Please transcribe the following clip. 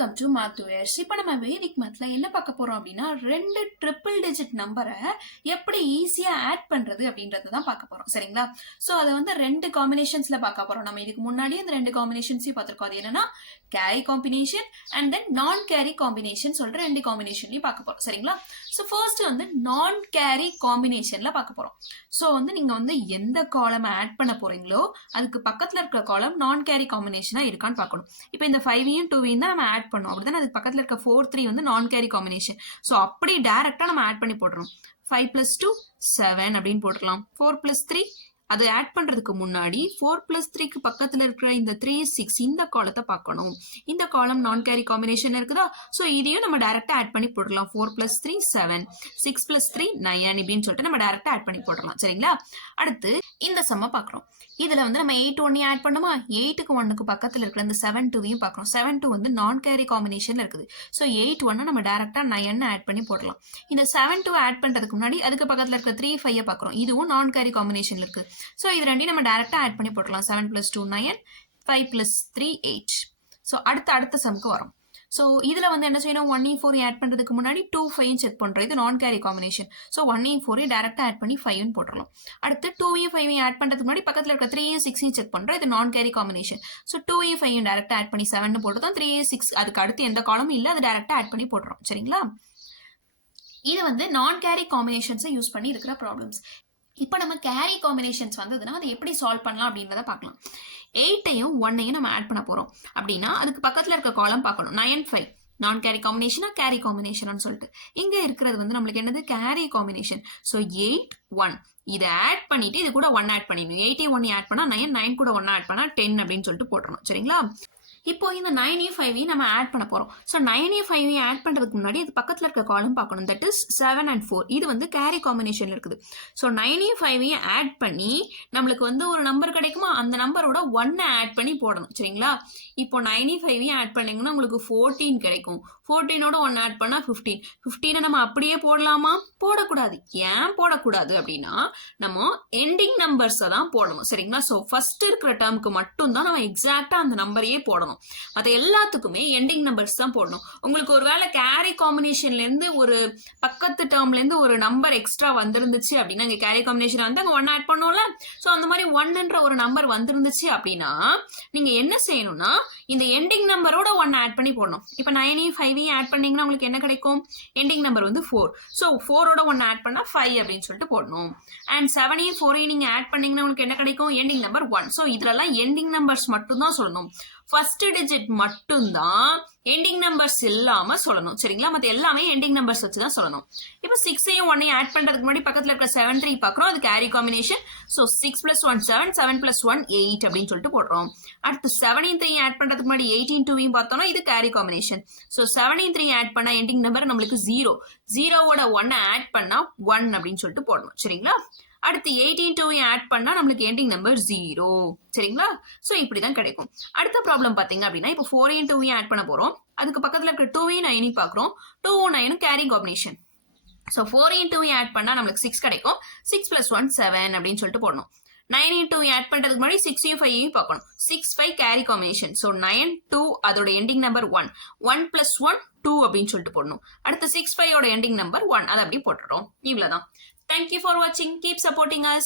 Welcome to math doers. இப்போ நம்ம வேதிக் மேத்ல என்ன பார்க்க போறோம் அப்படின்னா, ரெண்டு ட்ரிபிள் டிஜிட் நம்பரை எப்படி ஈஸியா ஆட் பண்றது அப்படின்றது தான் பார்க்க போறோம். சரிங்களா? ஸோ அதை வந்து ரெண்டு காம்பினேஷன்ஸ்ல பார்க்க போறோம். நம்ம இதுக்கு முன்னாடி அந்த ரெண்டு காம்பினேஷன்ஸையும் பார்த்திருக்கோம். அது என்னன்னா கேரி காம்பினேஷன் அண்ட் தென் நான் கேரி காம்பினேஷன் சொல்ற ரெண்டு காம்பினேஷன்லையும் பார்க்க போறோம். சரிங்களா? ஸோ ஃபர்ஸ்ட் வந்து நான் கேரி காம்பினேஷன்ல பார்க்க போறோம். ஸோ வந்து நீங்க வந்து எந்த காலம் ஆட் பண்ண போறீங்களோ அதுக்கு பக்கத்துல இருக்கிற காலம் நான் கேரி காம்பினேஷனா இருக்கான்னு பார்க்கணும். இப்போ இந்த 5 2 தான் நம்ம ஆட் பண்ணோம். அப்படிதான் அதுக்கு பக்கத்துல இருக்க 4 3 வந்து நான் கேரி காம்பினேஷன். ஸோ அப்படி டைரக்டா நம்ம ஆட் பண்ணி போடுறோம். 5 + 2 7 அப்படின்னு போட்டுக்கலாம். 4 + 3 அது ஆட் பண்றதுக்கு முன்னாடி 4 + 3க்கு பக்கத்துல இருக்கிற இந்த 3 6 இந்த காலத்தை பார்க்கணும். இந்த காலம் நான் கேரி காம்பினேஷன் இருக்குதா? ஸோ இதையும் நம்ம டைரக்டா ஆட் பண்ணி போடலாம். 4 + 3 7 6 + 3 9 இப்படின்னு சொல்லிட்டு நம்ம டைரக்டா ஆட் பண்ணி போடலாம். சரிங்களா? அடுத்து இந்த சம்ம பார்க்குறோம். இதுல வந்து நம்ம 8 1 ஆட் பண்ணுமா? 8க்கு 1க்கு பக்கத்துல இருக்கிற இந்த 7 2வையும் பார்க்கணும். 7 2 வந்து நான் கேரி காம்பினேஷன்ல இருக்குது. ஸோ 8 1 நம்ம டைரக்டா 9 ஆட் பண்ணி போடலாம். இந்த 7 2 ஆட் பண்றதுக்கு முன்னாடி அதுக்கு பக்கத்துல இருக்க 3 5 பார்க்குறோம். இதுவும் நான் கேரி காம்பினேஷன்ல இருக்கு. ஸோ இது ரெண்டையும் நம்ம டைரக்டா ஆட் பண்ணி போடலாம். 7 + 2 9 5 + 3 8. ஸோ அடுத்த சம்க்கு வரும். ஸோ இதுல வந்து என்ன செய்யணும்? 1 4 ஆட் பண்றதுக்கு முன்னாடி 2 5 செக் பண்றோம். இது நான் கேரி காம்பினேஷன். ஸோ 1 4 டைரக்டா ஆட் பண்ணி 5 போட்டுடலாம். அடுத்து 2 5 ஆட் பண்றதுக்கு முன்னாடி பக்கத்துல இருக்க 3 6 செக் பண்றோம். இது நான் கேரி காம்பினேஷன். ஸோ 2 5 டைரக்டா ஆட் பண்ணி 7 போட்டுதான் 3 6 அதுக்கு அடுத்து எந்த காலமும் இல்லை, அது டைரக்டா ஆட் பண்ணி போட்டுறோம். சரிங்களா? இது வந்து நான் கேரி காம்பினேஷன்ஸை யூஸ் பண்ணி இருக்கிற ப்ராப்ளம்ஸ். இப்போ நம்ம கேரி காம்பினேஷன்ஸ் வந்ததுன்னா அதை எப்படி சால்வ் பண்ணலாம் அப்படின்றத பார்க்கலாம். 8ஐயும் 1ஐயும் நம்ம ஆட் பண்ண போறோம் அப்படின்னா அதுக்கு பக்கத்துல இருக்க காலம் பார்க்கணும். 9 5 நான் கேரி காம்பினேஷனா கேரி காம்பினேஷன் சொல்லிட்டு இங்க இருக்கிறது வந்து நம்மளுக்கு என்னது? Carry combination. ஸோ 8 1 இதை ஆட் பண்ணிட்டு இது கூட 1 ஆட் பண்ணிடணும். 8 1 ஆட் பண்ணா 9 9 கூட 1 ஆட் பண்ணா 10 அப்படின்னு சொல்லிட்டு போட்டுறணும். சரிங்களா? இப்போ இந்த 9 5 நம்ம ஆட் பண்ண போறோம். ஸோ 9 5 ஆட் பண்றதுக்கு முன்னாடி இது பக்கத்துல இருக்க காலம் பார்க்கணும். That is 7 and 4. இது வந்து கேரி காம்பினேஷன்ல இருக்குது. ஸோ 9 5 ஆட் பண்ணி நம்மளுக்கு வந்து ஒரு நம்பர் கிடைக்குமா? அந்த நம்பரோட 1 ஆட் பண்ணி போடணும். சரிங்களா? இப்போ 9 5 ஆட் பண்ணீங்கன்னா உங்களுக்கு 14 கிடைக்கும். 14ஓட 1 ஆட் பண்ணா 15. 15 நம்ம அப்படியே போடலாமா? போடக்கூடாது. ஏன் போடக்கூடாது அப்படின்னா நம்ம எண்டிங் நம்பர்ஸை தான் போடணும். சரிங்களா? ஸோ ஃபர்ஸ்ட் இருக்கிற டேர்முக்கு மட்டும் தான் நம்ம எக்ஸாக்டா அந்த நம்பரையே போடணும். அது எல்லாத்துக்குமே எண்டிங் நம்பர்ஸ் தான் போடணும். உங்களுக்கு ஒருவேளை கேரி காம்பினேஷன்ல இருந்து ஒரு பக்கத்து டேர்ம்ல இருந்து ஒரு நம்பர் எக்ஸ்ட்ரா வந்திருந்துச்சு அப்படின்னா இங்க கேரி காம்பினேஷன் வந்து அங்க 1 ஆட் பண்ணோம்ல. ஸோ அந்த மாதிரி 1ன்ற ஒரு நம்பர் வந்திருந்துச்சு அப்படின்னா நீங்க என்ன செய்யணும்னா இந்த எண்டிங் நம்பரோட 1 ஆட் பண்ணி போடணும். இப்போ 9 5 ஆட் பண்ணீங்கன்னா உங்களுக்கு என்ன கிடைக்கும்? எண்டிங் நம்பர் வந்து 4. ஸோ 4ஓட 1 ஆட் பண்ணா 5 அப்படின்னு சொல்லிட்டு போடணும். அண்ட் 7 4 நீங்க ஆட் பண்ணீங்கன்னா உங்களுக்கு என்ன கிடைக்கும்? Ending number 1. ஸோ இதுலலாம் எண்டிங் நம்பர்ஸ் மட்டும் தான் சொல்லணும். ஃபர்ஸ்ட் டிஜிட் மட்டும்தான் எண்டிங் நம்பர்ஸ் இல்லாம சொல்லணும். சரிங்களா? மற்ற எல்லாமே எண்டிங் நம்பர்ஸ் வச்சு தான் சொல்லணும். இப்போ 6ஐயும் 1ஐயும் ஆட் பண்றதுக்கு முன்னாடி பக்கத்துல இருக்க 7 3 பார்க்குறோம். அது கேரி காம்பினேஷன். ஸோ 6 + 1 7 7 + 1 8 அப்படின்னு சொல்லிட்டு போடுறோம். அடுத்து 7 3 ஆட் பண்றதுக்கு முன்னாடி 18 2 பார்த்தோம்னா இது கேரி காம்பினேஷன். ஸோ 7 3 ஆட் பண்ணா எண்டிங் நம்பர் நம்மளுக்கு 0. 0ஓட 1 ஆட் பண்ணா 1 அப்படின்னு சொல்லிட்டு போடணும். சரிங்களா? அடுத்து 18 2 ஆட் பண்ணா நம்மளுக்கு எண்டிங் நம்பர் 0. சரிங்களா? ஸோ இப்படிதான் கிடைக்கும். அடுத்த ப்ராப்ளம் பாத்தீங்க அப்படின்னா இப்போ 4 2 ஆட் பண்ண போறோம். அதுக்கு பக்கத்துல இருக்க 2 9 பார்க்குறோம். 2 9 கேரி காம்பினேஷன். ஸோ 4 2 ஆட் பண்ணா நம்மளுக்கு 6 கிடைக்கும். 6 + 1 7 அப்படின்னு சொல்லிட்டு போடணும். 9 2 ஆட் பண்றதுக்கு முன்னாடி 6 5 பார்க்கணும். 6 5 கேரி காம்பினேஷன். ஸோ 9 2 அதோட எண்டிங் நம்பர் 1. 1 + 1 2 அப்படின்னு சொல்லிட்டு போடணும். அடுத்து 6 5ஓட எண்டிங் நம்பர் 1. அதை அப்படி போட்டுறோம். இவ்வளவுதான். Thank you for watching. Keep supporting us.